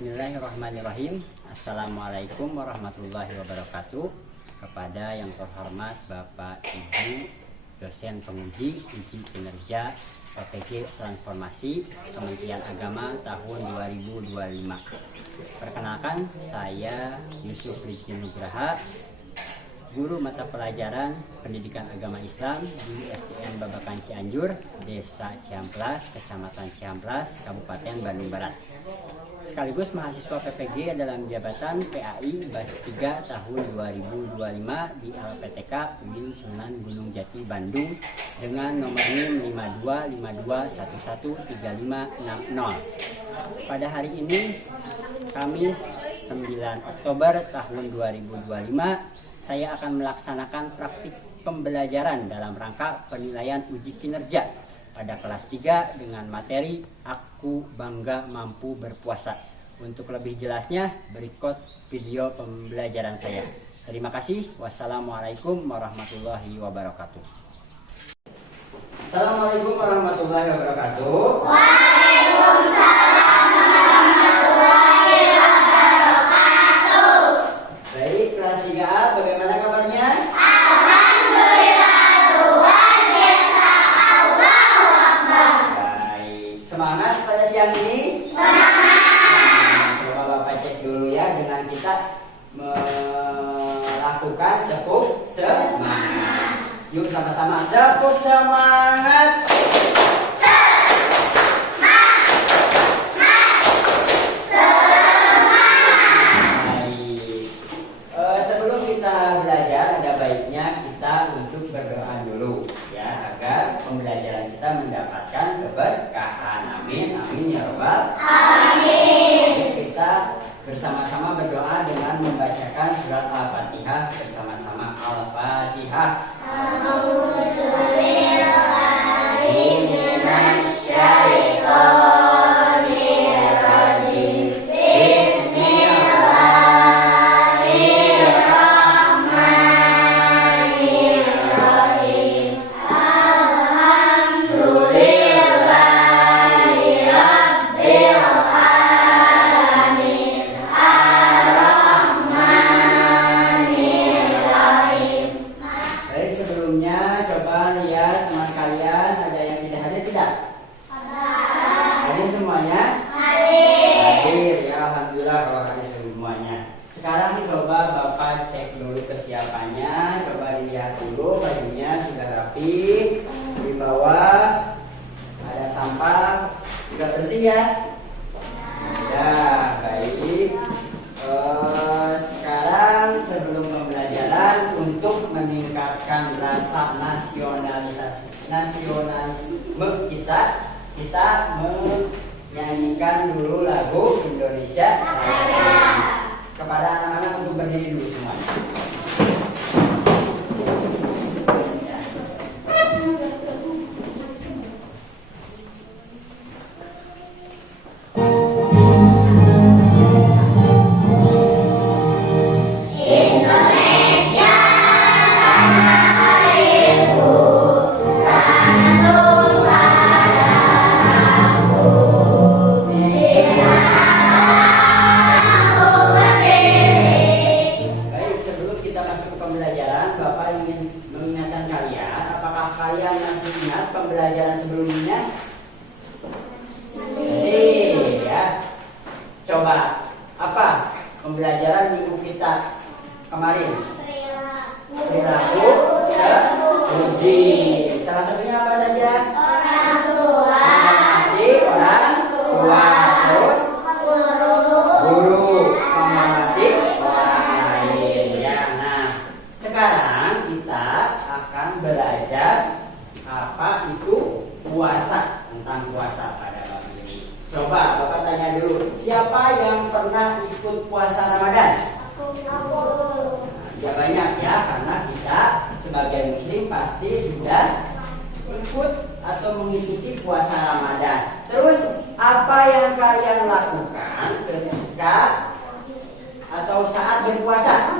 Bismillahirrahmanirrahim. Assalamualaikum warahmatullahi wabarakatuh. Kepada yang terhormat Bapak Ibu dosen penguji uji kinerja PPG Transformasi Kementerian Agama tahun 2025. Perkenalkan, saya Yusuf Rizky Nugraha, guru mata pelajaran Pendidikan Agama Islam di STM Babakan Cianjur, Desa Ciamplas, Kecamatan Ciamplas, Kabupaten Bandung Barat. Sekaligus mahasiswa PPG dalam jabatan PAI Bas 3 tahun 2025 di LPTK UIN Sunan Gunung Jati Bandung dengan nomor NIM 5252113560. Pada hari ini, Kamis 9 Oktober tahun 2025, saya akan melaksanakan praktik pembelajaran dalam rangka penilaian uji kinerja pada kelas 3 dengan materi Aku Bangga Mampu Berpuasa. Untuk lebih jelasnya, berikut video pembelajaran saya. Terima kasih. Wassalamualaikum warahmatullahi wabarakatuh. Assalamualaikum warahmatullahi wabarakatuh. Waalaikumsalam warahmatullahi wabarakatuh. Baik, kelas 3A, bagaimana kabarnya? Alhamdulillah, luar biasa. Allahu Akbar. Baik, semangat pada siang ini? Semangat. Coba Bapak cek dulu ya, dengan kita melakukan tepuk semangat. Yuk sama-sama tepuk semangat. Sebelum kita belajar, ada baiknya kita untuk berdoa dulu ya, agar pembelajaran kita mendapatkan keberkahan. Amin, amin ya Rabbal alamin. Kita bersama-sama berdoa dengan membacakan surat Al-Fatihah bersama-sama. Al-Fatihah. Sekarang coba Bapak cek dulu kesiapannya. Coba dilihat dulu bajunya sudah rapi. Di bawah ada sampah, sudah bersih ya? Ya, baik. Sekarang sebelum pembelajaran, untuk meningkatkan rasa nasionalisme kita menyanyikan dulu lagu Indonesia Raya. Kepada anak-anak untuk berdiri dulu semuanya. Pembelajaran sebelumnya masih ya. Coba apa pembelajaran minggu kita kemarin? Perilaku terpuji. Salah satunya apa saja? Orang tua. Menghormati orang tua. Terus guru menghormati orang lain ya. Nah, sekarang kita akan belajar apa itu puasa, tentang puasa pada waktu ini. Coba Bapak tanya dulu, siapa yang pernah ikut puasa Ramadan? Aku. Ya banyak ya, karena kita sebagai muslim pasti sudah ikut atau mengikuti puasa Ramadan. Terus apa yang kalian lakukan ketika atau saat berpuasa?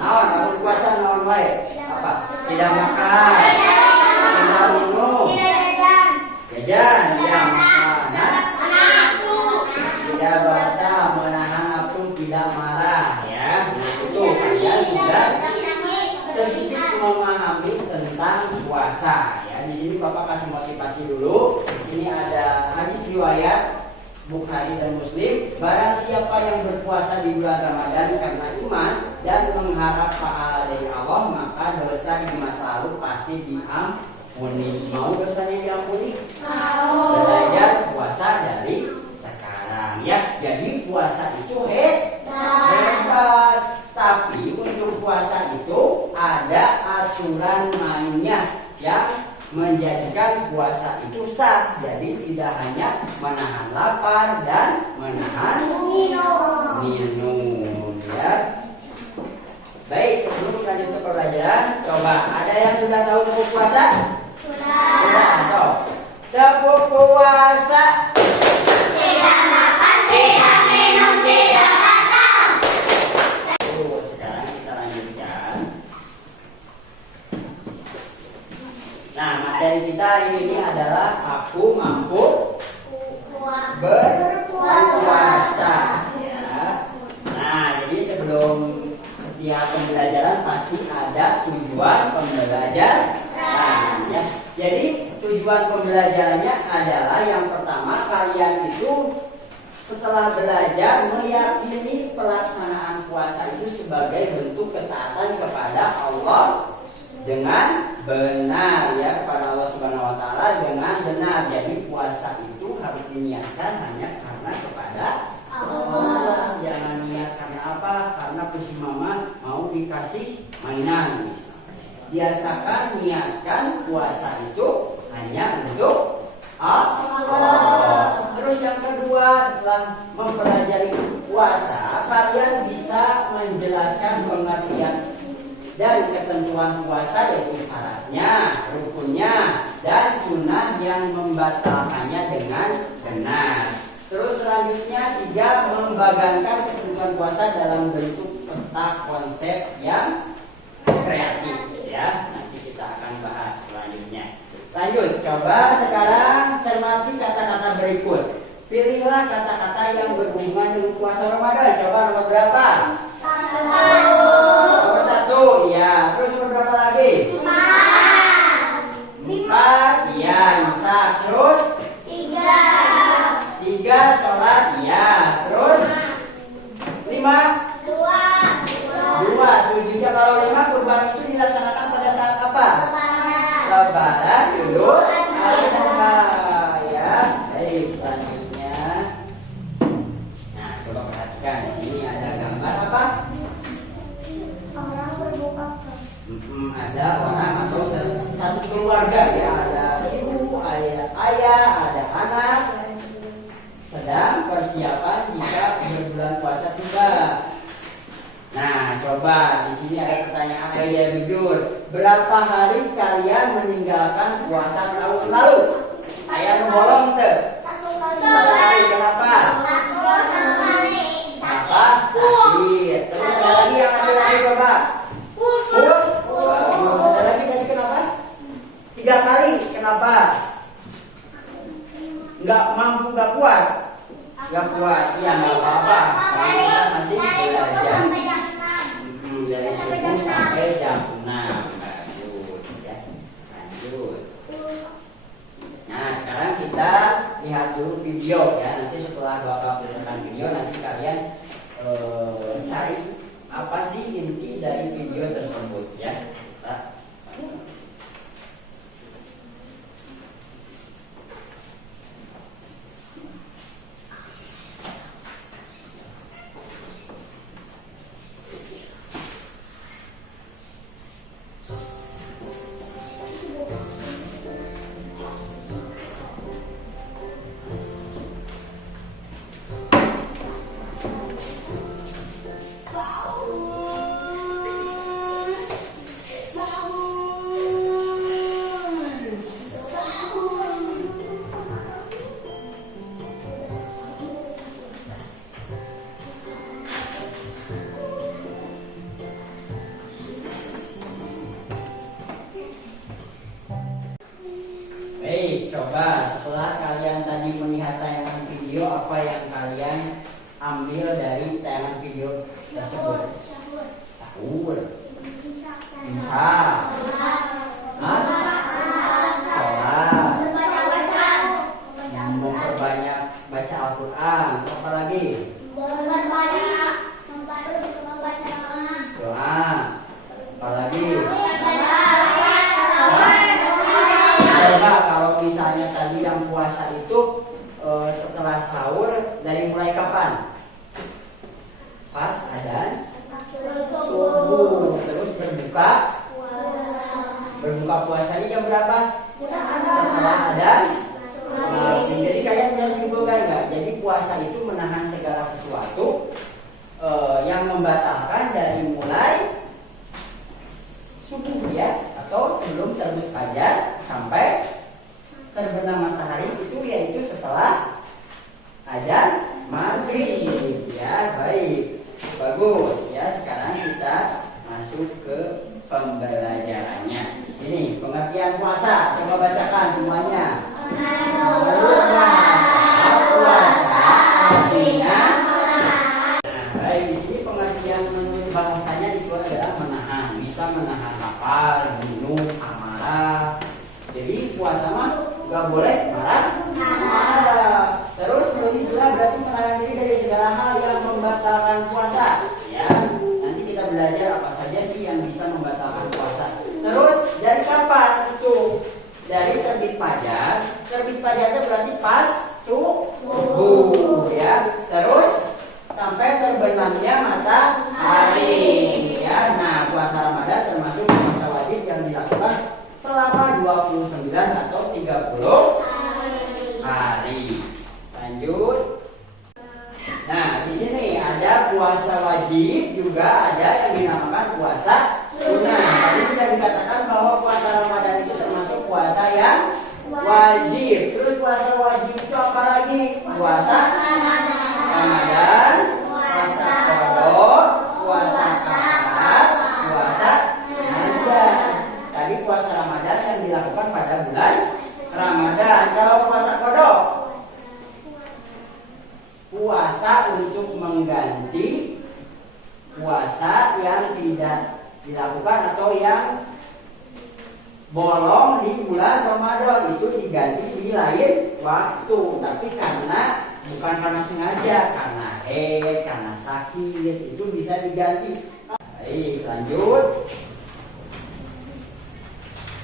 Naon berpuasa naon wae? Apa? Tidak makan. Tidak minum, jajan, tidak makan, tidak tentang puasa ya. Di sini Bapak kasih motivasi dulu. Di sini ada hadis riwayat Bukhari dan Muslim. Barang siapa yang berpuasa di bulan Ramadan karena iman dan mengharap pahala dari Allah, maka dosa di masa lalu pasti diampuni. Mau dosanya diampuni? Mau. Belajar puasa dari sekarang ya. Jadi puasa itu hebat. Tapi untuk puasa itu ada aturan mainnya yang menjadikan puasa itu sah. Jadi tidak hanya menahan lapar dan menahan minum ya. Baik, sebelum lanjut ke pelajaran, coba ada yang sudah tahu tepuk puasa? Sudah. So, tepuk puasa. Tidak makan, tidak minum, tidak makan. Sekarang kita lanjutkan. Nah, materi kita ini adalah aku mampu berpuasa. Ya. Nah, jadi sebelum setiap pembelajaran pasti ada tujuan pembelajaran. Ya. Jadi tujuan pembelajarannya adalah yang pertama, kalian itu setelah belajar meyakini pelaksanaan puasa itu sebagai bentuk ketaatan kepada Allah dengan benar ya, kepada Allah Subhanahu wa taala dengan benar. Jadi puasa itu harus diniatkan hanya karena kepada Allah. Jangan niat karena apa? Karena pusi mama mau dikasih mainan misalnya. Biasakan niatkan puasa itu hanya untuk Allah. Terus yang kedua, setelah mempelajari puasa, kalian bisa menjelaskan pengertian dan ketentuan puasa, yaitu syaratnya, rukunnya, dan sunnah yang membatalkannya dengan benar. Terus selanjutnya 3, membagangkan ketentuan puasa dalam bentuk peta konsep yang kreatif ya. Nanti kita akan bahas selanjutnya. Lanjut, coba sekarang cermati kata-kata berikut. Pilihlah kata-kata yang berhubungan dengan puasa Ramadan. Coba nomor berapa? Nomor 1, iya. Terus nomor berapa lagi? 4, iya. Imsak. Terus? 3, sholat, iya. Terus? 5? 2. Sujudnya kalau 5, kurban itu dilaksanakan pada saat apa? Lebaran, Idul Adha ya. Baik, selanjutnya. Nah, coba perhatikan di sini ada gambar apa? Orang berbuka. Ada orang atau satu keluarga ya. Ada ibu, ayah, ada anak. Sedang persiapan jika berbulan puasa tiba. Nah, coba di sini ada pertanyaan kayak jujur. Berapa hari kalian meninggalkan puasa tahun lalu? Ayah nu bolong tuh. 1 1 kali. Kenapa? Apa? Sakit. Terus ada lagi yang laki-laki coba. Bagus. Ada lagi tadi kenapa? 3 kali. Kenapa? Nggak mampu, nggak kuat. Nggak kuat. Ya nggak apa-apa. Karena kita masih belajar. Dari subuh sampai jam 6. Bagus ya. Lanjut. Nah, sekarang kita lihat dulu video ya. Nanti setelah Bapak putarkan video, nanti kalian cari apa sih inti dari video tersebut ya. Coba setelah kalian tadi melihat tayangan video, apa yang kalian ambil dari tayangan video tersebut? Sahur. Imsak. Al-Quran. Apa lagi? Doa. Apa lagi? Coba kalau misalnya tadi yang puasa itu setelah sahur dari mulai kapan? Pas adzan subuh, terus berbuka puasanya jam berapa? Setelah adzan. Jadi kalian bisa simpulkan nggak? Jadi puasa itu menahan segala sesuatu yang membatalkan dari mulai subuh ya, atau sebelum terbit fajar sampai terbenam matahari, itu yaitu setelah adzan maghrib ya. Baik, bagus ya. Sekarang kita masuk ke pembelajarannya. Di sini pengertian puasa, coba bacakan semuanya. Puasa artinya. Baik, di sini pengertian bahasanya itu adalah menahan, bisa menahan lapar, minum, amarah. Jadi puasa mah nggak boleh marah. Terus menulis sudah berarti menahan diri dari segala hal yang membatalkan puasa. Ya, nanti kita belajar apa saja sih yang bisa membatalkan puasa. Terus dari kapan itu? Dari terbit fajar. Terbit fajar itu berarti pas subuh ya. Terus sampai terbenamnya matahari ya. Nah, puasa Ramadan termasuk puasa wajib yang dilakukan selama 29 atau 30 hari. Lanjut. Nah, di sini ada puasa wajib, juga ada yang dinamakan puasa sunnah. Tadi sudah dikatakan bahwa puasa Ramadan itu termasuk puasa yang wajib. Terus puasa wajib itu apa lagi? Puasa Ramadan, puasa qada, puasa kafarat, puasa nazar. Tadi puasa Ramadan yang dilakukan pada bulan Ramadan. Kalau puasa qada, puasa untuk mengganti puasa yang tidak dilakukan atau yang bolong di bulan Ramadan, itu diganti di lain waktu. Tapi bukan karena sengaja, karena karena sakit, itu bisa diganti. Baik, lanjut.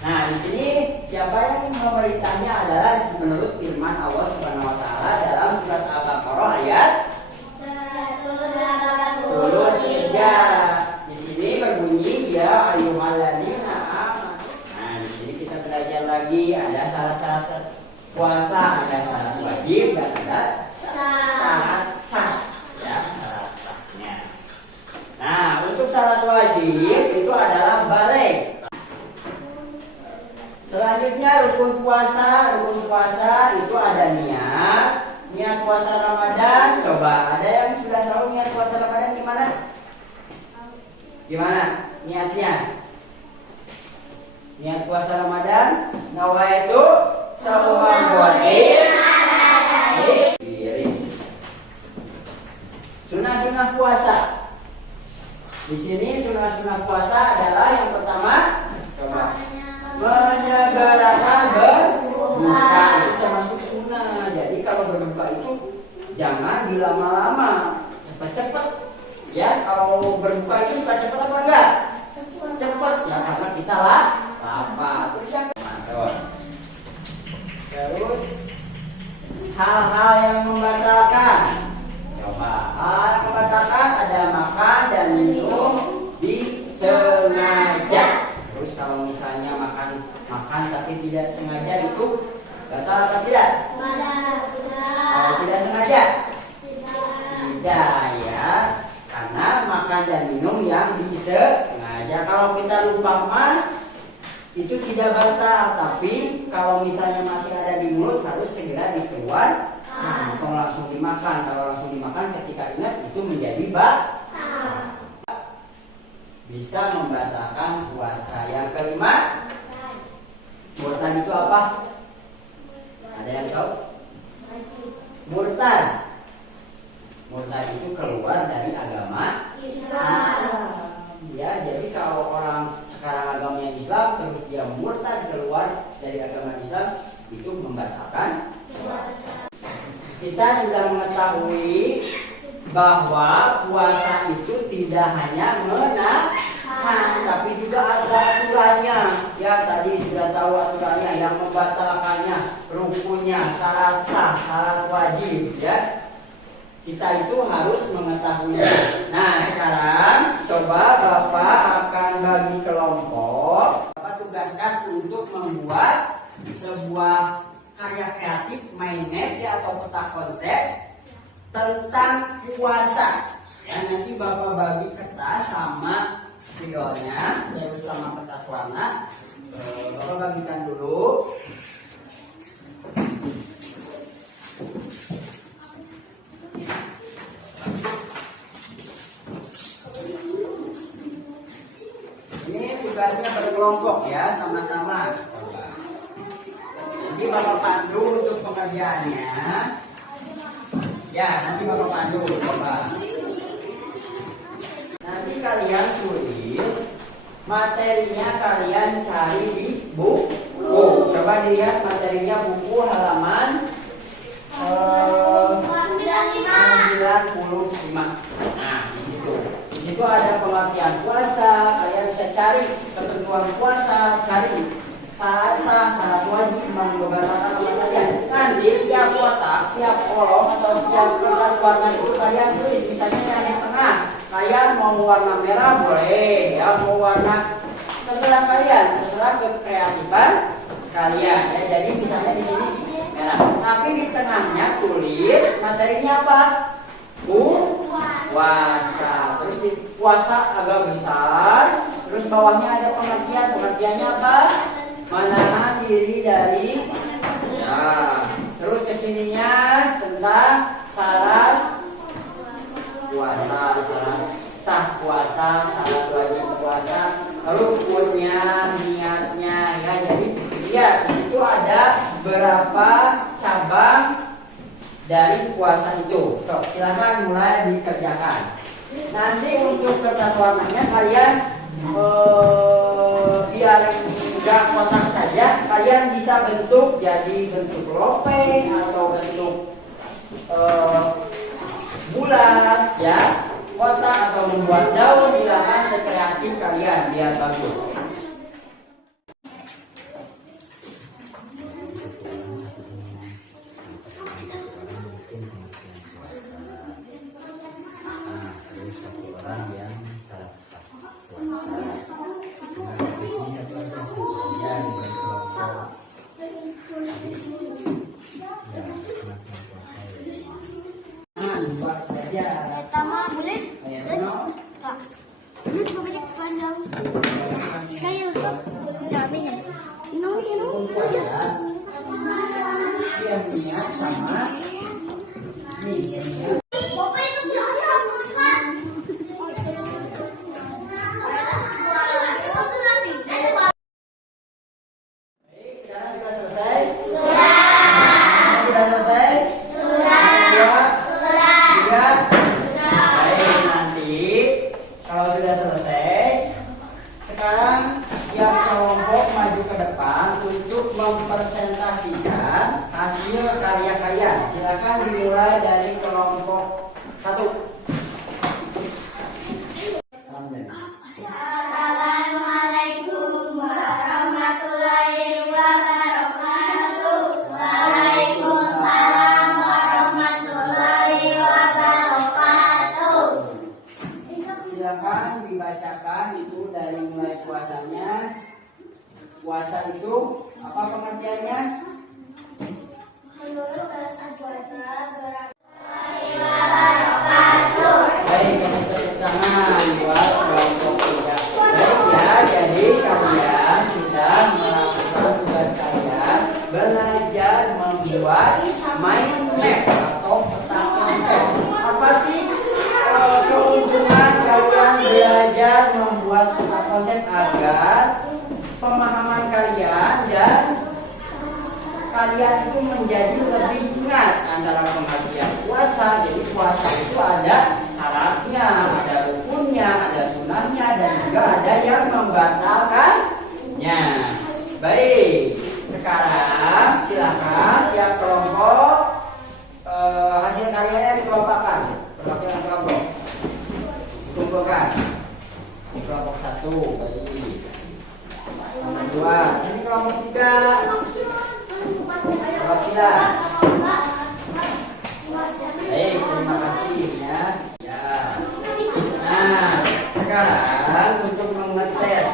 Nah, di sini siapa yang memerintahnya adalah menurut firman Allah Subhanahu wa taala dalam surat Al-Baqarah ayat 183. Di sini berbunyi ya ayyuhalladzina amanu. Nah, di sini kita belajar lagi ada syarat-syarat puasa, ada syarat wajib dan ada syarat sah ya, syarat sahnya. Nah, untuk syarat wajib itu adalah balik. Selanjutnya rukun puasa. Rukun puasa itu ada niat puasa Ramadan. Coba ada yang sudah tahu niat puasa Ramadan gimana? Gimana niatnya? Niat puasa Ramadan, nawaitu sauman buatin. Sunah-sunah puasa. Di sini sunah-sunah puasa adalah yang pertama, coba menyegerakan berbuka, itu termasuk sunnah. Jadi kalau berbuka itu jangan dilama-lama, cepat-cepat ya. Kalau berbuka itu suka cepat apa enggak? Cepat ya, karena kita lapar. Terus yang terus hal-hal yang membatalkan. Coba hal yang membatalkan ada makan dan minum disengaja. Terus kalau misalnya makan tapi tidak sengaja itu batal atau tidak? Kalau tidak sengaja? Tidak ya, karena makan dan minum yang disengaja. Kalau kita lupa mah itu tidak batal, tapi kalau misalnya masih ada di mulut harus segera dikeluar. Nah, kalau langsung dimakan, ketika ingat itu menjadi batal. Bisa membatalkan puasa. Yang kelima, murtad itu apa? Ada yang tahu? Murtad itu keluar dari agama Islam. Ya, jadi kalau orang sekarang agamanya Islam terus dia murtad keluar dari agama Islam, itu membatalkan puasa. Kita kita sudah mengetahui bahwa puasa itu tidak hanya menahan, tapi juga ada aturannya. Ya, tadi sudah tahu aturannya, yang membatalkannya, rukunnya, syarat sah, syarat wajib. Ya, kita itu harus mengetahuinya. Nah, sekarang coba Bapak akan bagi kelompok. Bapak tugaskan untuk membuat sebuah karya kreatif mindmap ya, atau peta konsep tentang puasa. Ya, nanti Bapak bagi kertas sama spidolnya, yaitu sama kertas warna. Bapak bagikan dulu. Ini tugasnya berkelompok ya, sama-sama. Nanti Bapak pandu untuk pengerjaannya. Ya, nanti Bapak pandu. Coba. Nanti kalian tulis materinya, kalian cari di buku. Coba dilihat materinya, buku halaman 95. Nah, di situ. Di situ ada pengertian puasa. Kalian bisa cari ketentuan puasa, cari syarat sah, syarat wajib, membatalkan apa saja. Nanti tiap kotak, tiap kolom atau tiap kertas warna itu kalian tulis. Misalnya yang di tengah, kalian mau warna merah boleh, ya, mau warna terserah kalian, terserah kekreatifan kalian. Ya, jadi misalnya di sini merah, tapi di tengahnya tulis materinya apa? Puasa. Terus di puasa agak besar. Terus bawahnya ada pengertian. Pengertiannya apa? Menahan diri dari ya. Terus kesininya tentang syarat puasa, syarat sah puasa, syarat wajib puasa, rukunnya, niatnya, ya. Jadi lihat itu ada berapa cabang dari puasa itu. So, silakan mulai dikerjakan. Nanti untuk kertas warnanya kalian biar enggak kotak saja, kalian bisa bentuk jadi bentuk lope atau bentuk bulat, ya, kotak atau membuat daun. Silakan sekreatif kalian biar bagus. Pertama boleh? Kak. Ini coba banyak pandang. Sekali untuk dalamnya. Ini. Dia punya sama ini. Bapak itu berada Muslim. Baik, sekarang sudah selesai? Sudah selesai? Sudah. Baik, nanti kalau sudah selesai, sekarang tiap kelompok maju ke depan untuk mempresentasikan hasil karya kalian. Silakan dimulai dari kelompok 1. Assalamualaikum warahmatullahi wabarakatuh. Waalaikumsalam warahmatullahi wabarakatuh. Silakan dibacakan itu dari mulai puasanya. Puasa itu apa pengertiannya? Menurut bahasa puasa Baik, tepuk tangan buat kelompok 3. Baik ya, jadi kalian sudah melakukan tugas kalian belajar membuat mind map atau peta konsep. Apa sih keuntungan kalian belajar membuat peta konsep? Agar pemahaman kalian dan kalian itu menjadi lebih ingat antara pengertian puasa. Jadi puasa itu ada syaratnya, ada rukunnya, ada sunahnya, dan juga ada yang membatalkannya. Baik, sekarang silakan tiap kelompok kelompokan. Perwakilan kelompok. Kumpulkan. Ini kelompok 1, baik. Kelompok 2, sini kelompok 3. Perwakilan. Baik, terima kasih ya. Ya. Nah, sekarang untuk mengetes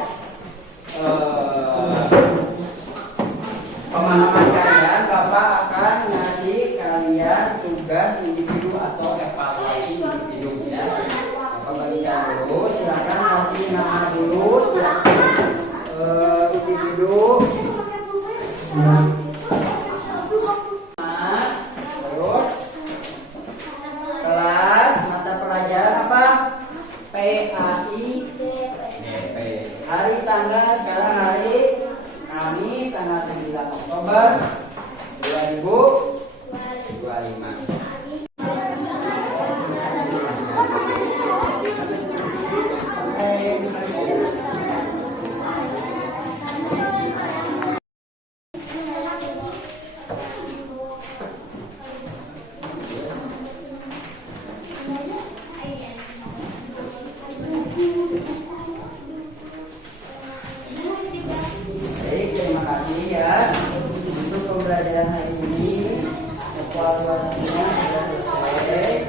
pemahaman kalian, Bapak akan ngasih kalian tugas individu atau evaluasi individu ya. Bapak bagikan dulu, silakan kasih nama dulu individu. Terus kelas mata pelajaran apa? PAI DP. Hari tanggal sekarang hari Kamis tanggal 9 Oktober 2025. Baik, terima kasih ya. Untuk pembelajaran hari ini evaluasinya sudah selesai.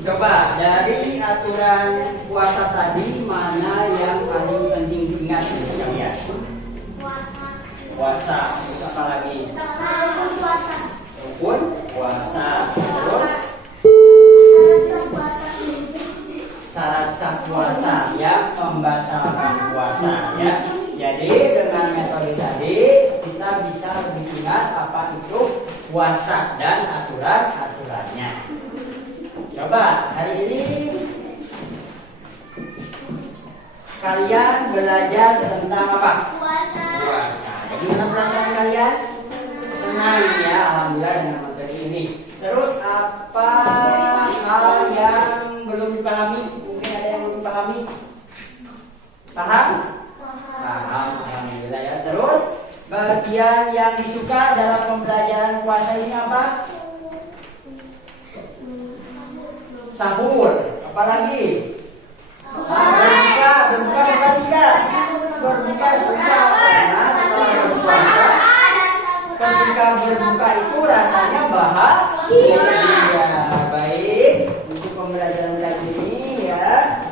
Coba dari aturan puasa tadi mana yang paling penting diingat kalian? Puasa. Terus apa lagi? Rukun puasa. Terus syarat sah puasa ya, membatalkan puasa ya. Jadi dengan metode tadi kita bisa lebih ingat apa itu puasa dan aturan-aturannya. Coba hari ini kalian belajar tentang apa? Puasa. Jadi gimana perasaan kalian? Senang ya, alhamdulillah dengan materi ini. Terus apa hal yang belum dipahami? Mungkin ada yang belum dipahami? Paham? Paham, alhamdulillah ya. Terus bagian yang disuka dalam pembelajaran puasa ini apa? Sahur. Apalagi? Berbuka suka tidak? Berbuka suka. Karena setelah berpuasa, ketika berbuka itu rasanya bahagia. Baik, untuk pembelajaran kali ini ya.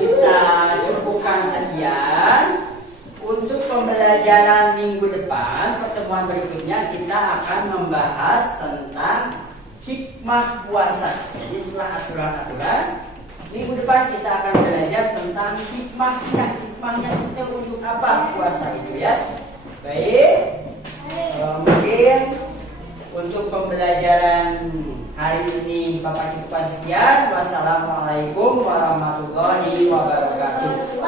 Kita cukupkan sekian. Untuk pembelajaran minggu depan, pertemuan berikutnya kita akan membahas tentang hikmah puasa. Jadi setelah aturan-aturan, minggu depan kita akan belajar tentang hikmahnya. Hikmahnya itu untuk apa puasa itu ya. Baik, mungkin untuk pembelajaran hari ini Bapak cukupkan sekian. Wassalamualaikum warahmatullahi wabarakatuh.